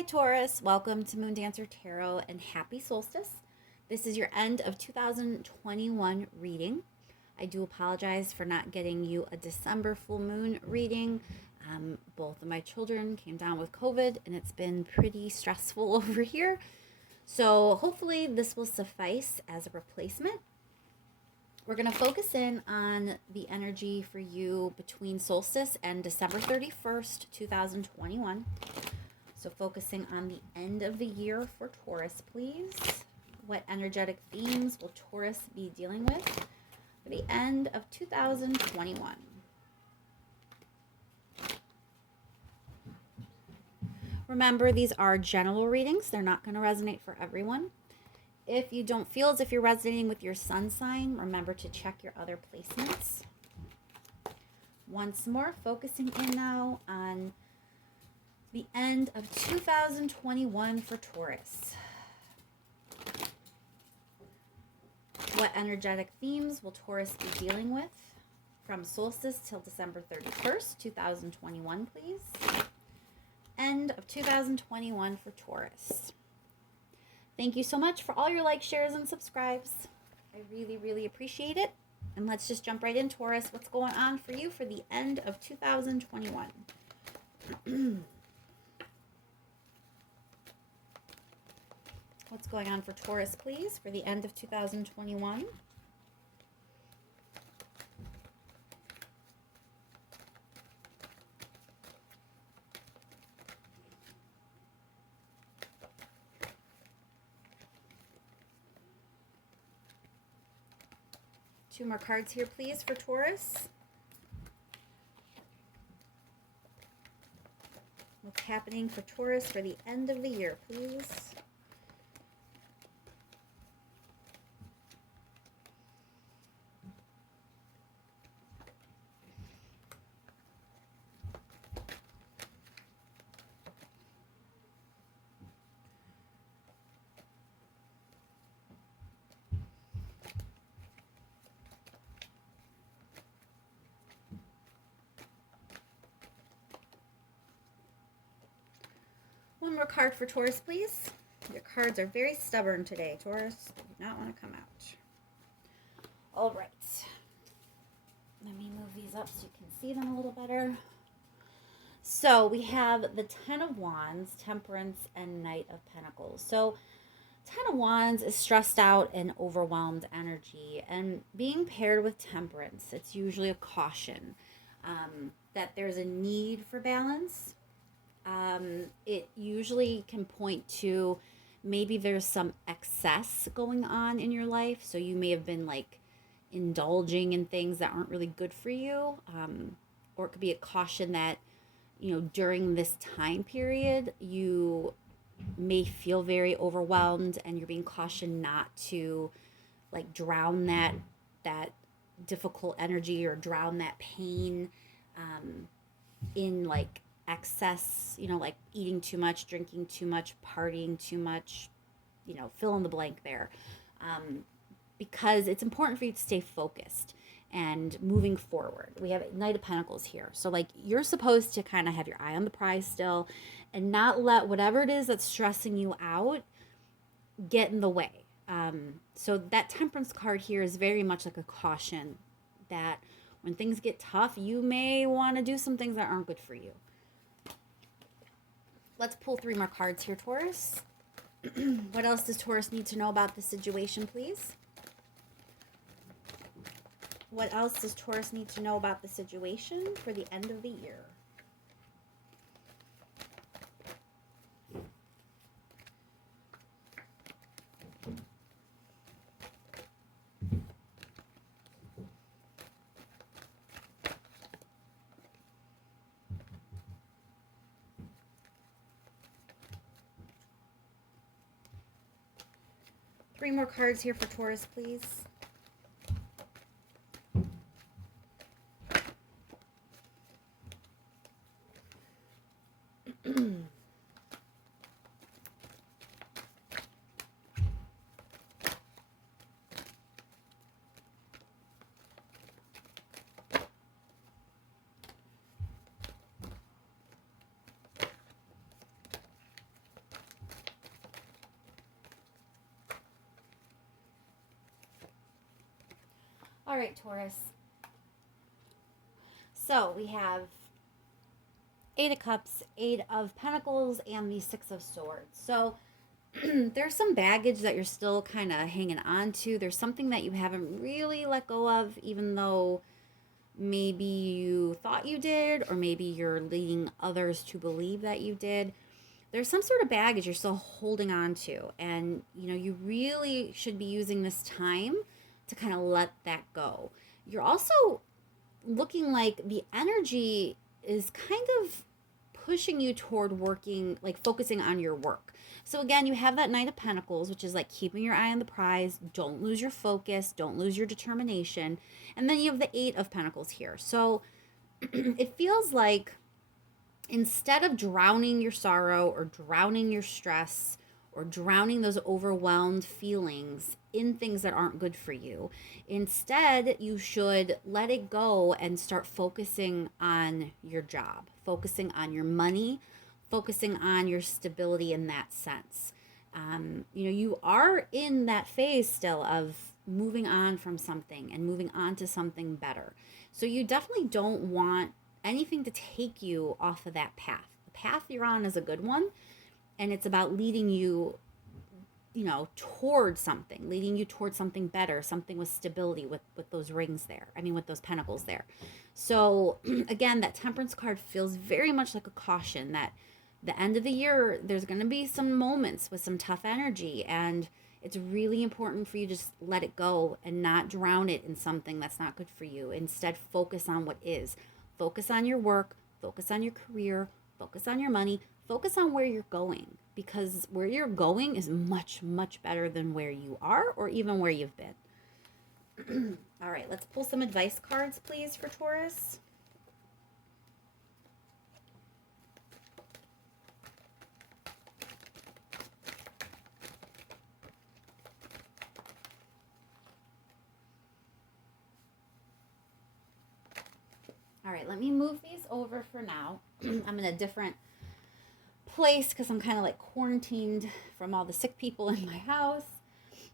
Hi Taurus, welcome to Moon Dancer Tarot and happy solstice. This is your end of 2021 reading. I do apologize for not getting you a December full moon reading. Both of my children came down with COVID and it's been pretty stressful over here. So hopefully this will suffice as a replacement. We're going to focus in on the energy for you between solstice and December 31st, 2021. So focusing on the end of the year for Taurus, please. What energetic themes will Taurus be dealing with for the end of 2021? Remember, these are general readings. They're not going to resonate for everyone. If you don't feel as if you're resonating with your sun sign, remember to check your other placements. Once more, focusing in now on the end of 2021 for Taurus. What energetic themes will Taurus be dealing with from solstice till December 31st, 2021, please? End of 2021 for Taurus. Thank you so much for all your likes, shares, and subscribes. I really, really appreciate it. And let's just jump right in, Taurus. What's going on for you for the end of 2021? What's going on for Taurus, please, for the end of 2021? Two more cards here, please, for Taurus. What's happening for Taurus for the end of the year, please? One more card for Taurus, please. Your cards are very stubborn today, Taurus. They do not want to come out. All right. Let me move these up so you can see them a little better. So we have the Ten of Wands, Temperance, and Knight of Pentacles. So Ten of Wands is stressed out and overwhelmed energy. And being paired with Temperance, it's usually a caution that there's a need for balance. It usually can point to maybe there's some excess going on in your life. So you may have been like indulging in things that aren't really good for you. Or it could be a caution that, you know, during this time period, you may feel very overwhelmed and you're being cautioned not to like drown that difficult energy or drown that pain in like excess, you know, like eating too much, drinking too much, partying too much, you know, fill in the blank there. Because it's important for you to stay focused and moving forward. We have Knight of Pentacles here. So like you're supposed to kind of have your eye on the prize still and not let whatever it is that's stressing you out get in the way. So that Temperance card here is very much like a caution that when things get tough, you may want to do some things that aren't good for you. Let's pull three more cards here, Taurus. What else does Taurus need to know about the situation, please? What else does Taurus need to know about the situation for the end of the year? Three more cards here for Taurus, please. All right, Taurus. So we have Eight of Cups, Eight of Pentacles, and the Six of Swords. So there's some baggage that you're still kind of hanging on to. There's something that you haven't really let go of, even though maybe you thought you did, or maybe you're leading others to believe that you did. There's some sort of baggage you're still holding on to. And, you really should be using this time to kind of let that go. You're also looking like the energy is kind of pushing you toward working, like focusing on your work. So again, you have that Knight of Pentacles, which is like keeping your eye on the prize. Don't lose your focus. Don't lose your determination. And then you have the Eight of Pentacles here. So it feels like instead of drowning your sorrow or drowning your stress or drowning those overwhelmed feelings in things that aren't good for you, instead you should let it go and start focusing on your job, focusing on your money, focusing on your stability in that sense. You are in that phase still of moving on from something and moving on to something better. So you definitely don't want anything to take you off of that path. The path you're on is a good one, and it's about leading you, towards something, leading you towards something better, something with stability, with those rings there. With those pentacles there. So again, that Temperance card feels very much like a caution that the end of the year, there's going to be some moments with some tough energy, and it's really important for you to just let it go and not drown it in something that's not good for you. Instead, focus on what is. Focus on your work, focus on your career, focus on your money, focus on where you're going, because where you're going is much, much better than where you are or even where you've been. All right, let's pull some advice cards, please, for Taurus. All right, let me move these over for now. I'm in a different place because I'm kind of like quarantined from all the sick people in my house.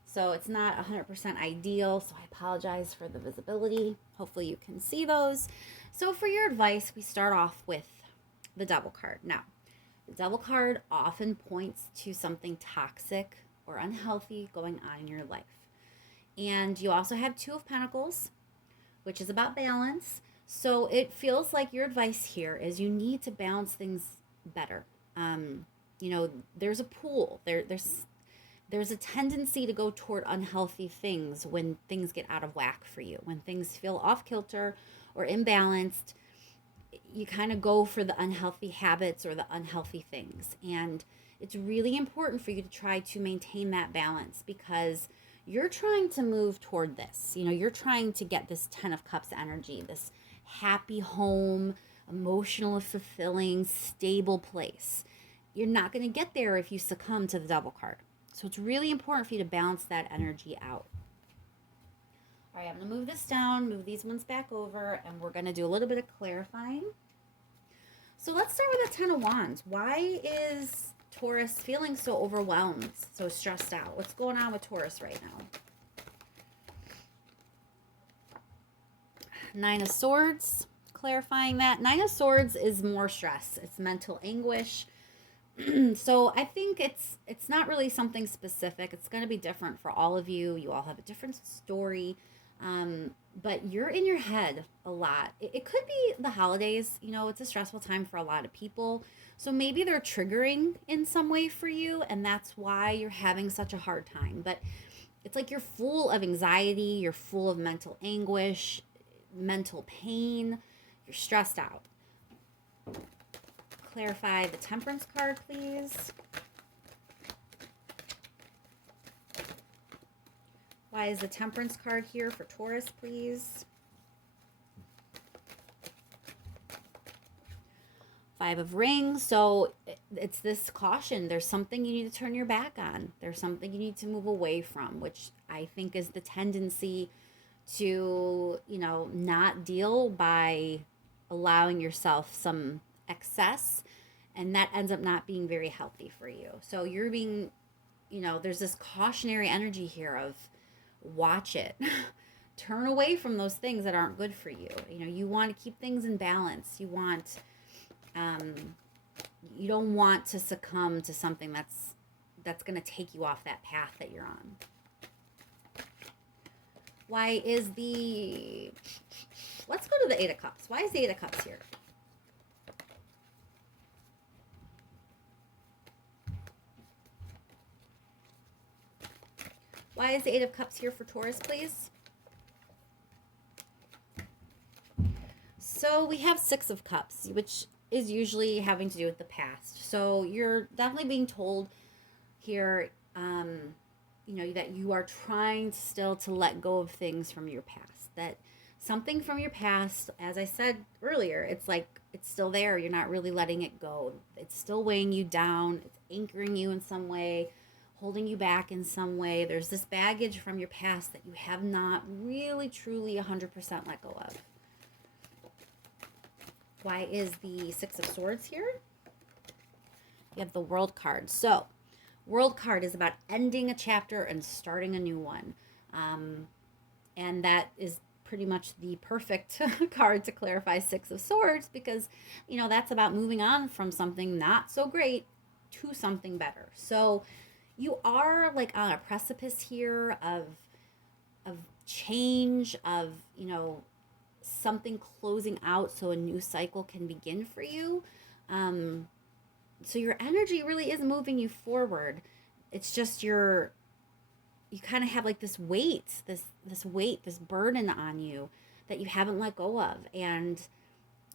So it's not 100% ideal. So I apologize for the visibility. Hopefully you can see those. So for your advice, we start off with the Devil card. Now, the Devil card often points to something toxic or unhealthy going on in your life. And you also have Two of Pentacles, which is about balance. So it feels like your advice here is you need to balance things better. There's a pool. There's a tendency to go toward unhealthy things when things get out of whack for you. When things feel off kilter or imbalanced, you kind of go for the unhealthy habits or the unhealthy things. And it's really important for you to try to maintain that balance, because you're trying to move toward this. You're trying to get this Ten of Cups energy, this happy home, emotional, fulfilling, stable place. You're not going to get there if you succumb to the Devil card. So it's really important for you to balance that energy out. All right, I'm going to move this down, move these ones back over, and we're going to do a little bit of clarifying. So let's start with the Ten of Wands. Why is Taurus feeling so overwhelmed, so stressed out? What's going on with Taurus right now? Nine of Swords, clarifying that. Nine of Swords is more stress. It's mental anguish. So I think it's not really something specific. It's going to be different for all of you. You all have a different story. But you're in your head a lot. It could be the holidays. It's a stressful time for a lot of people. So maybe they're triggering in some way for you, and that's why you're having such a hard time. But it's like you're full of anxiety. You're full of mental anguish, mental pain. You're stressed out. Clarify the Temperance card, please. Why is the Temperance card here for Taurus, please? Five of Rings. So it's this caution. There's something you need to turn your back on. There's something you need to move away from, which I think is the tendency to, not deal by allowing yourself some excess, and that ends up not being very healthy for you. So you're being, there's this cautionary energy here of watch it. turn away from those things that aren't good for you. You know, you want to keep things in balance. You want, you don't want to succumb to something that's going to take you off that path that you're on. Why is the, let's go to the Eight of Cups. Why is the Eight of Cups here? Why is the Eight of Cups here for Taurus, please? So we have Six of Cups, which is usually having to do with the past. So you're definitely being told here, you know, that you are trying still to let go of things from your past. That something from your past, as I said earlier, it's like it's still there. You're not really letting it go. It's still weighing you down. It's anchoring you in some way, holding you back in some way. There's this baggage from your past that you have not really, truly 100% let go of. Why is the Six of Swords here? You have the World card. So, World card is about ending a chapter and starting a new one. And that is pretty much the perfect card to clarify Six of Swords because, you know, that's about moving on from something not so great to something better. So, you are like on a precipice here of change, of, you know, something closing out so a new cycle can begin for you. So your energy really is moving you forward. It's just you kind of have like this weight, this burden on you that you haven't let go of. And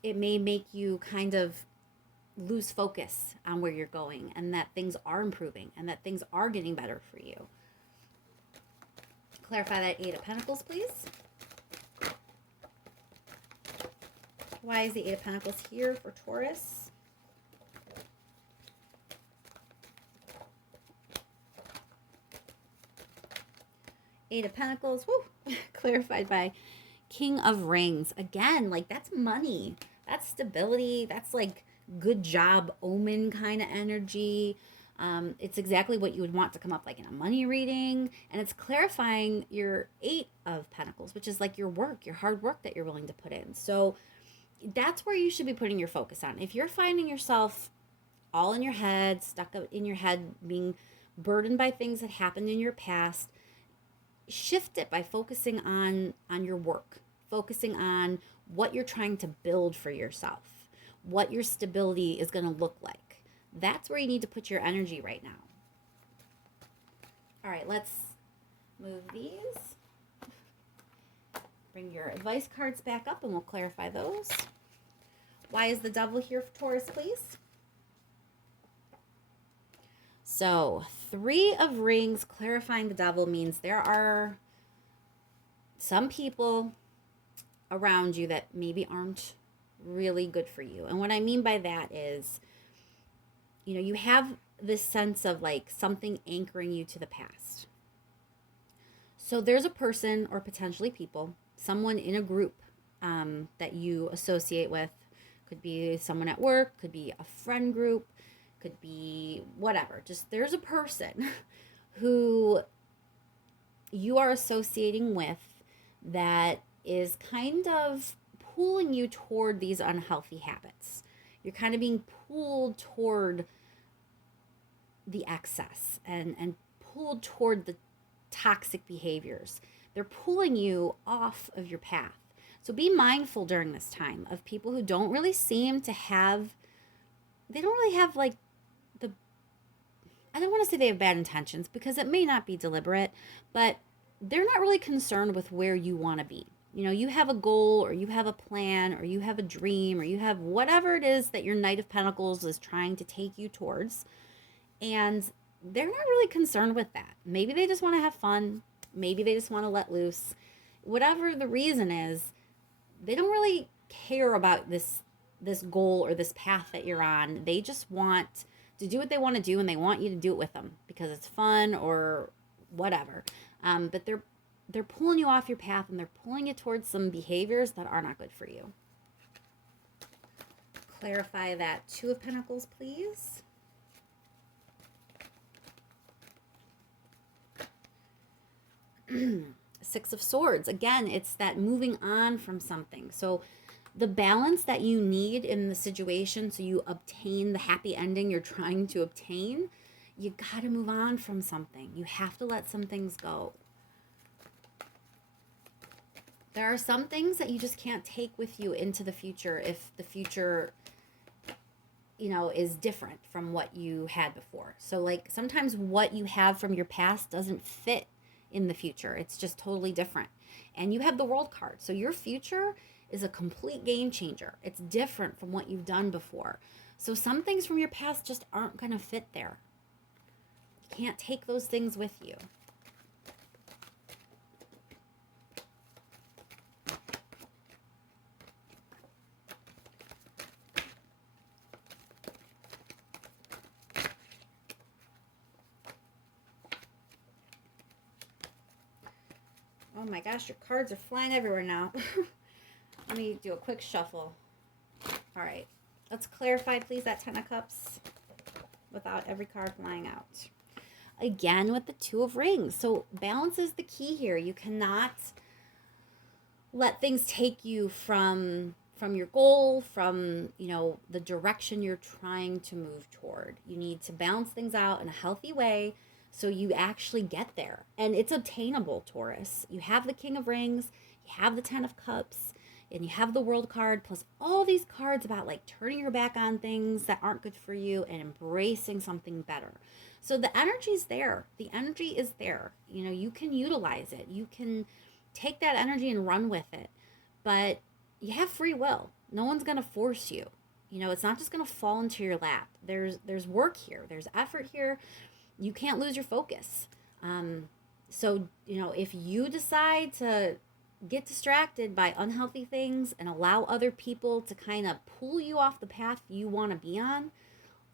it may make you kind of lose focus on where you're going and that things are improving and that things are getting better for you. Clarify that Eight of Pentacles, please. Why is the Eight of Pentacles here for Taurus? Eight of Pentacles, woo, clarified by King of Rings. Again, like that's money. That's stability. That's like good job omen kind of energy. It's exactly what you would want to come up like in a money reading. And it's clarifying your Eight of Pentacles, which is like your work, your hard work that you're willing to put in. So that's where you should be putting your focus on. If you're finding yourself all in your head, stuck in your head, being burdened by things that happened in your past, shift it by focusing on your work, focusing on what you're trying to build for yourself, what your stability is going to look like. That's where you need to put your energy right now. All right, let's move these. Bring your advice cards back up and we'll clarify those. Why is the Devil here for Taurus, please? So, Three of Rings, clarifying the Devil means there are some people around you that maybe aren't really good for you. And what I mean by that is, you know, you have this sense of like something anchoring you to the past. So there's a person or potentially people, someone in a group that you associate with. Could be someone at work, could be a friend group, could be whatever. Just there's a person who you are associating with that is kind of pulling you toward these unhealthy habits. You're kind of being pulled toward the excess and pulled toward the toxic behaviors. They're pulling you off of your path. So be mindful during this time of people who don't really seem to have, they don't really have like I don't want to say they have bad intentions because it may not be deliberate, but they're not really concerned with where you want to be. You know, you have a goal or you have a plan or you have a dream or you have whatever it is that your Knight of Pentacles is trying to take you towards. And they're not really concerned with that. Maybe they just want to have fun. Maybe they just want to let loose. Whatever the reason is, they don't really care about this goal or this path that you're on. They just want to do what they want to do and they want you to do it with them because it's fun or whatever. But they're pulling you off your path and they're pulling you towards some behaviors that are not good for you. Clarify that Two of Pentacles, please. Six of Swords. Again, it's that moving on from something. So the balance that you need in the situation so you obtain the happy ending you're trying to obtain, you got to move on from something. You have to let some things go. There are some things that you just can't take with you into the future if the future, you know, is different from what you had before. So like sometimes what you have from your past doesn't fit in the future. It's just totally different. And you have the World card. So your future is a complete game changer. It's different from what you've done before. So some things from your past just aren't going to fit there. You can't take those things with you. Oh my gosh, your cards are flying everywhere now. Let me do a quick shuffle. All right, let's clarify, please, that Ten of Cups without every card flying out. Again, with the Two of Rings. So balance is the key here. You cannot let things take you from your goal, from, you know, the direction you're trying to move toward. You need to balance things out in a healthy way so you actually get there. And it's obtainable, Taurus. You have the King of Rings, you have the Ten of Cups, and you have the World card, plus all these cards about like turning your back on things that aren't good for you and embracing something better. So the energy's there. The energy is there. You know, you can utilize it. You can take that energy and run with it. But you have free will. No one's going to force you. You know, it's not just going to fall into your lap. There's work here. There's effort here. You can't lose your focus. So, you know, if you decide to get distracted by unhealthy things and allow other people to kind of pull you off the path you want to be on,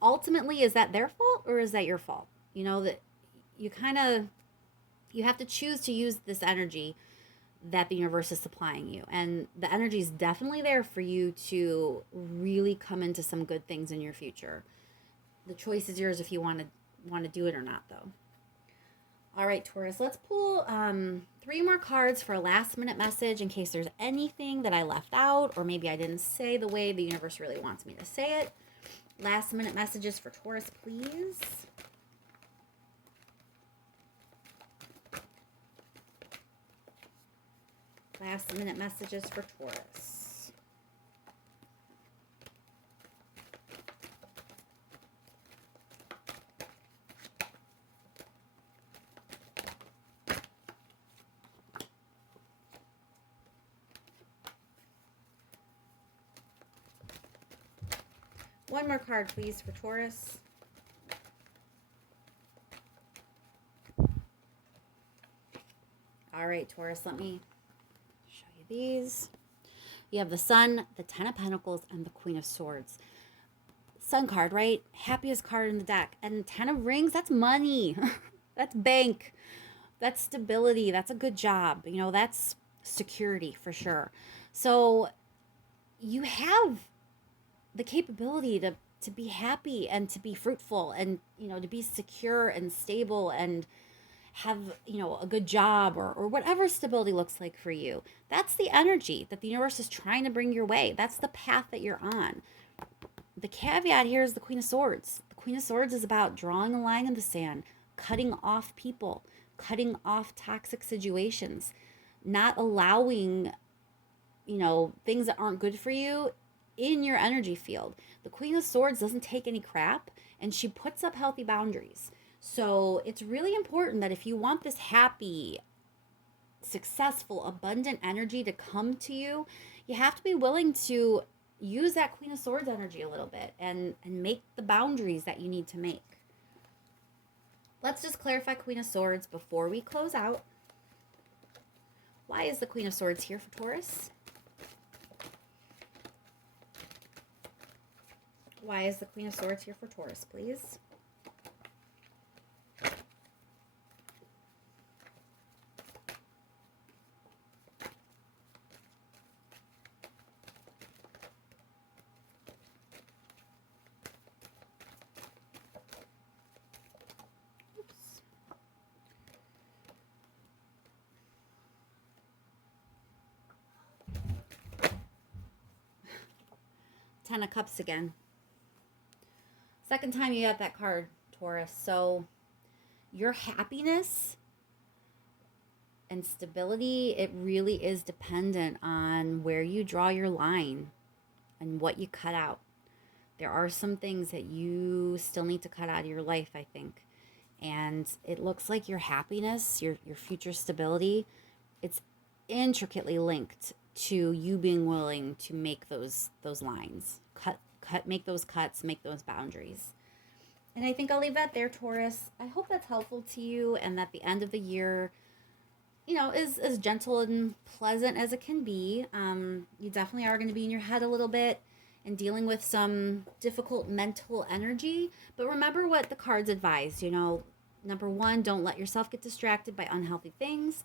ultimately, is that their fault or is that your fault? You know, that you have to choose to use this energy that the universe is supplying you. And the energy is definitely there for you to really come into some good things in your future. The choice is yours if you want to do it or not, though. All right, Taurus, let's pull 3 more cards for a last minute message in case there's anything that I left out or maybe I didn't say the way the universe really wants me to say it. Last minute messages for Taurus, please. Last minute messages for Taurus. One more card, please, for Taurus. All right, Taurus, let me show you these. You have the Sun, the Ten of Pentacles, and the Queen of Swords. Sun card, right? Happiest card in the deck. And Ten of Rings, that's money. That's bank. That's stability. That's a good job. You know, that's security for sure. So you have the capability to be happy and to be fruitful and, you know, to be secure and stable and have, you know, a good job or whatever stability looks like for you. That's the energy that the universe is trying to bring your way. That's the path that you're on. The caveat here is the Queen of Swords. The Queen of Swords is about drawing a line in the sand, cutting off people, cutting off toxic situations, not allowing, you know, things that aren't good for you in your energy field. The Queen of Swords doesn't take any crap and she puts up healthy boundaries. So it's really important that if you want this happy, successful, abundant energy to come to you, you have to be willing to use that Queen of Swords energy a little bit and make the boundaries that you need to make. Let's just clarify Queen of Swords before we close out. Why is the Queen of Swords here for Taurus? Why is the Queen of Swords here for Taurus, please? Ten of Cups again. Second time you got that card, Taurus. So your happiness and stability, it really is dependent on where you draw your line and what you cut out. There are some things that you still need to cut out of your life, I think. And it looks like your happiness, your future stability, it's intricately linked to you being willing to make those lines. Make those cuts, make those boundaries. And I think I'll leave that there, Taurus. I hope that's helpful to you and that the end of the year, is as gentle and pleasant as it can be. You definitely are going to be in your head a little bit and dealing with some difficult mental energy. But remember what the cards advise. Number one, don't let yourself get distracted by unhealthy things.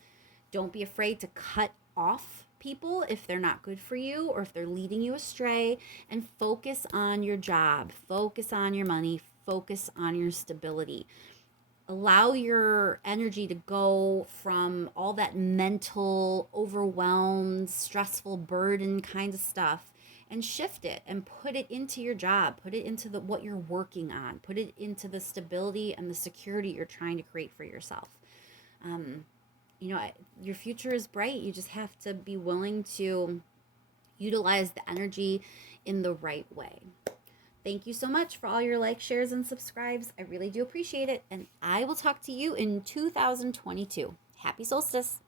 Don't be afraid to cut off people if they're not good for you or if they're leading you astray, and focus on your job, focus on your money, focus on your stability. Allow your energy to go from all that mental, overwhelmed, stressful burden kind of stuff and shift it and put it into your job, put it into what you're working on, put it into the stability and the security you're trying to create for yourself. Your future is bright. You just have to be willing to utilize the energy in the right way. Thank you so much for all your likes, shares, and subscribes. I really do appreciate it. And I will talk to you in 2022. Happy solstice.